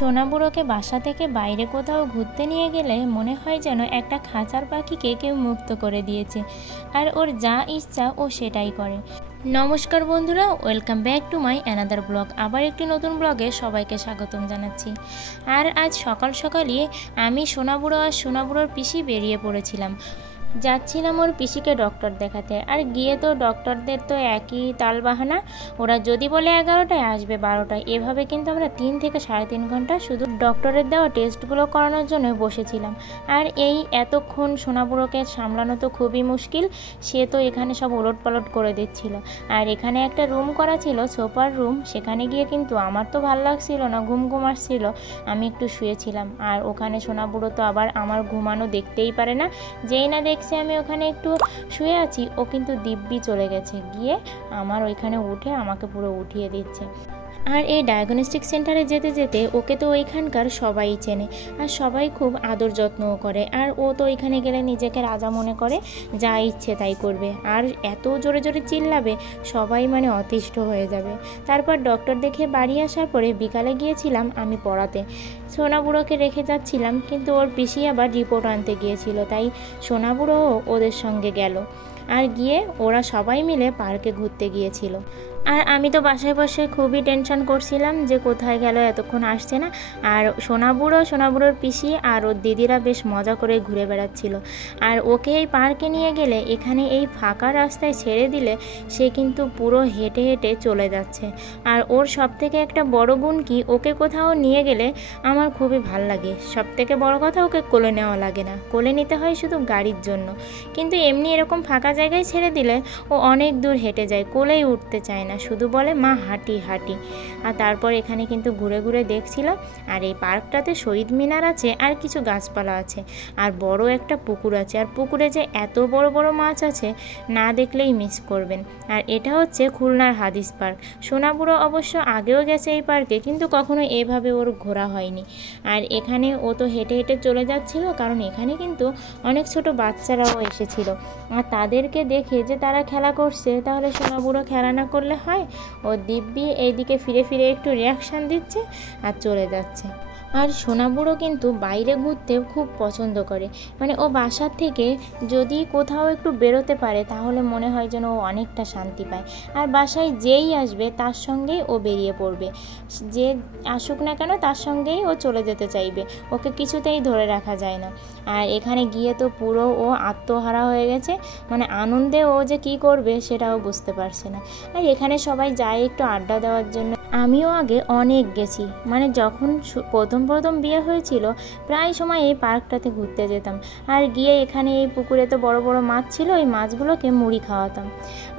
সোনা বুড়োকে বাসা থেকে বাইরে কোথাও ঘুরতে নিয়ে গেলে মনে হয় যেন একটা খাঁচার পাখিকে কেউ মুক্ত করে দিয়েছে, আর ওর যা ইচ্ছা ও সেটাই করে। নমস্কার বন্ধুরা, welcome back to my another blog. আবার একটি নতুন ব্লগে সবাইকে স্বাগতম জানাচ্ছি। আর আজ সকাল সকালই আমি সোনা বুড়ো আর সোনা বুড়োর পিসি বেরিয়ে পড়েছিলাম। যাচ্ছিলাম ওর পিসিকে ডক্টর দেখাতে। আর গিয়ে তো ডক্টরদের তো একই তালবাহানা, ওরা যদি বলে 11টায় আসবে 12টায়, এভাবে কিন্তু আমরা 3 থেকে 3.5 ঘন্টা শুধু ডক্টরের দেওয়া টেস্টগুলো করানোর জন্য বসেছিলাম। আর এই এতক্ষণ সোনা বুড়োকে সামলানো তো খুবই মুশকিল, সে তো এখানে সব ওলটপালট করে দিচ্ছিল। আর এখানে একটা রুম করা ছিল, সোফার রুম, সেখানে গিয়ে কিন্তু আমার তো ভালো লাগছিল না, ঘুম আসছিল, আমি একটু শুয়েছিলাম। আর ওখানে সোনা বুড়ো তো আবার আমার ঘুমানো দেখতেই পারে না, যেই না দেখছে আমি ওখানে একটু শুয়ে আছি, ও কিন্তু দিব্যি চলে গেছে, গিয়ে আমার ওইখানে উঠে আমাকে পুরো উঠিয়ে দিচ্ছে। আর এই ডায়াগনস্টিক সেন্টারে যেতে যেতে ওকে তো ওইখানকার সবাই চেনে, আর সবাই খুব আদর যত্নও করে। আর ও তো ওইখানে গেলে নিজেকে রাজা মনে করে, যা ইচ্ছে তাই করবে, আর এত জোরে জোরে চিল্লাবে সবাই মানে অতিষ্ঠ হয়ে যাবে। তারপর ডক্টর দেখে বাড়ি আসার পরে বিকালে গিয়েছিলাম আমি পড়াতে। সোনা বুড়োকে রেখে যাচ্ছিলাম, কিন্তু ওর পিসি আবার রিপোর্ট আনতে গিয়েছিল, তাই সোনা বুড়োও ওদের সঙ্গে গেল। আর গিয়ে ওরা সবাই মিলে পার্কে ঘুরতে গিয়েছিল। আর আমি তো বাসায় বসে খুবই টেনশন করছিলাম যে কোথায় গেল, এতক্ষণ আসছে না। আর সোনা বুড়োর পিসি আর ওর দিদিরা বেশ মজা করে ঘুরে বেড়াচ্ছিল। আর ওকে এই পার্কে নিয়ে গেলে, এখানে এই ফাঁকা রাস্তায় ছেড়ে দিলে সে কিন্তু পুরো হেঁটে হেঁটে চলে যাচ্ছে। আর ওর সব থেকে একটা বড় গুণ কি, ওকে কোথাও নিয়ে গেলে আমার খুবই ভাল লাগে। সব থেকে বড় কথা, ওকে কোলে নেওয়া লাগে না, কোলে নিতে হয় শুধু গাড়ির জন্য। কিন্তু এমনি এরকম ফাঁকা জায়গায় ছেড়ে দিলে ও অনেক দূর হেঁটে যায়, কোলেই উঠতে চায় না, শুধু বলে মা হাঁটি হাঁটি। আর তারপর এখানে কিন্তু ঘুরে ঘুরে দেখছিল। আর এই পার্কটাতে শহীদ মিনার আছে, আর কিছু গাছপালা আছে, আর বড় একটা পুকুর আছে। আর পুকুরে যে এত বড় বড় মাছ আছে, না দেখলেই মিস করবেন। আর এটা হচ্ছে খুলনার হাদিস পার্ক। সোনা বুড়ো অবশ্য আগেও গেছে এই পার্কে, কিন্তু কখনো এভাবে ওর ঘোরা হয়নি। আর এখানে ও তো হেঁটে হেঁটে চলে যাচ্ছিল, কারণ এখানে কিন্তু অনেক ছোট বাচ্চারাও এসেছিল। আর তাদেরকে দেখে যে তারা খেলা করছে, তাহলে সোনা বুড়ো খেলা না করলে হয়? ও দিব্যি এইদিকে ফিরে ফিরে একটু রিয়াকশান দিচ্ছে আর চলে যাচ্ছে। আর সোনা বুড়ো কিন্তু বাইরে ঘুরতে খুব পছন্দ করে, মানে ও বাসার থেকে যদি কোথাও একটু বেরোতে পারে তাহলে মনে হয় যেন ও অনেকটা শান্তি পায়। আর বাসায় যেই আসবে তার সঙ্গেই ও বেরিয়ে পড়বে, যে আসুক না কেন তার সঙ্গেই ও চলে যেতে চাইবে, ওকে কিছুতেই ধরে রাখা যায় না। আর এখানে গিয়ে তো পুরো ও আত্মহারা হয়ে গেছে, মানে আনন্দে ও যে কী করবে সেটাও বুঝতে পারছে না। আর এখানে সবাই যায় একটু আড্ডা দেওয়ার জন্য। আমিও আগে অনেক গেছি, মানে যখন প্রথম বিয়ে হয়েছিল প্রায় সময় এই পার্কটাতে ঘুরতে যেতাম। আর গিয়ে এখানে এই পুকুরে তো বড় বড় মাছ ছিল, এই মাছগুলোকে মুড়ি খাওয়াতাম।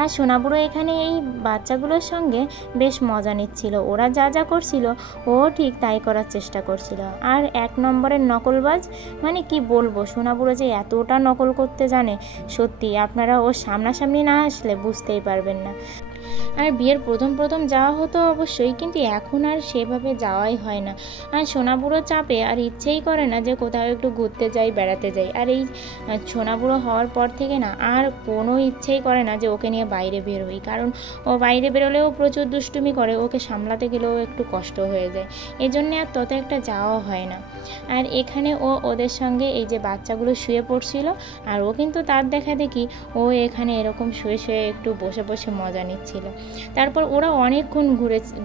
আর সোনা বুড়ো এখানে এই বাচ্চাগুলোর সঙ্গে বেশ মজা নিচ্ছিল, ওরা যা যা করছিল ও ঠিক তাই করার চেষ্টা করছিল। আর 1 নম্বরের নকলবাজ, মানে কি বলবো, সোনা বুড়ো যে এতটা নকল করতে জানে, সত্যি আপনারা ওর সামনাসামনি না আসলে বুঝতেই পারবেন না। আর বিয়ের প্রথম যাওয়া হতো অবশ্যই, কিন্তু এখন আর সেভাবে যাওয়াই হয় না। আর সোনা বুড়ো চাপে আর ইচ্ছেই করে না যে কোথাও একটু ঘুরতে যাই, বেড়াতে যাই। আর এই সোনা বুড়ো হওয়ার পর থেকে না আর কোনো ইচ্ছেই করে না যে ওকে নিয়ে বাইরে বের হই, কারণ ও বাইরে বেরোলেও প্রচুর দুষ্টুমি করে, ওকে সামলাতে গেলেও একটু কষ্ট হয়ে যায়, এজন্যে আর তত একটা যাওয়া হয় না। আর এখানে ও ওদের সঙ্গে এই যে বাচ্চাগুলো শুয়ে পড়ছিল, আর ও কিন্তু তার দেখা দেখি ও এখানে এরকম শুয়ে শুয়ে একটু বসে বসে মজা নিচ্ছিল। তারপর ওরা অনেকক্ষণ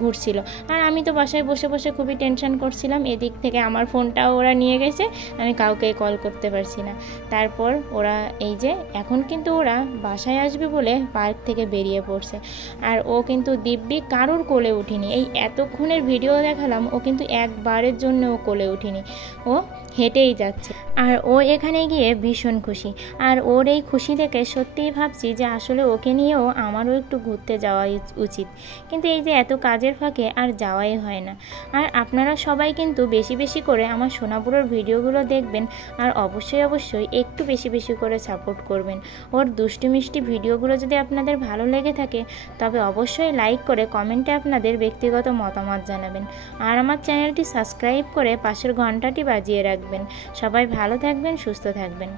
ঘুরছিল, আর আমি তো বাসায় বসে বসে খুবই টেনশন করছিলাম। এদিক থেকে আমার ফোনটাও ওরা নিয়ে গেছে, আমি কাউকে কল করতে পারছি না। তারপর ওরা এই যে এখন কিন্তু ওরা বাসায় আসবে বলে পার্ক থেকে বেরিয়ে পড়ছে। আর ও কিন্তু দিব্যি কারোর কোলে উঠিনি, এই এতক্ষণের ভিডিও দেখালাম, ও কিন্তু একবারের জন্য ও কোলে উঠিনি, ও হেঁটেই যাচ্ছে। আর ও এখানে গিয়ে ভীষণ খুশি। আর ওর এই খুশি দেখে সত্যিই ভাবছি যে আসলে ওকে নিয়েও আমারও একটু ঘুরতে যাওয়া উচিত, কিন্তু এই যে এত কাজের ফাঁকে আর যাওয়াই হয় না। আর আপনারা সবাই কিন্তু বেশি বেশি করে আমার সোনা বুড়োর ভিডিওগুলো দেখবেন, আর অবশ্যই একটু বেশি বেশি করে সাপোর্ট করবেন। ওর দুষ্টু মিষ্টি ভিডিওগুলো যদি আপনাদের ভালো লেগে থাকে তবে অবশ্যই লাইক করে কমেন্টে আপনাদের ব্যক্তিগত মতামত জানাবেন। আর আমার চ্যানেলটি সাবস্ক্রাইব করে পাশের ঘন্টাটি বাজিয়ে রাখবেন। সবাই ভালো থাকবেন, সুস্থ থাকবেন।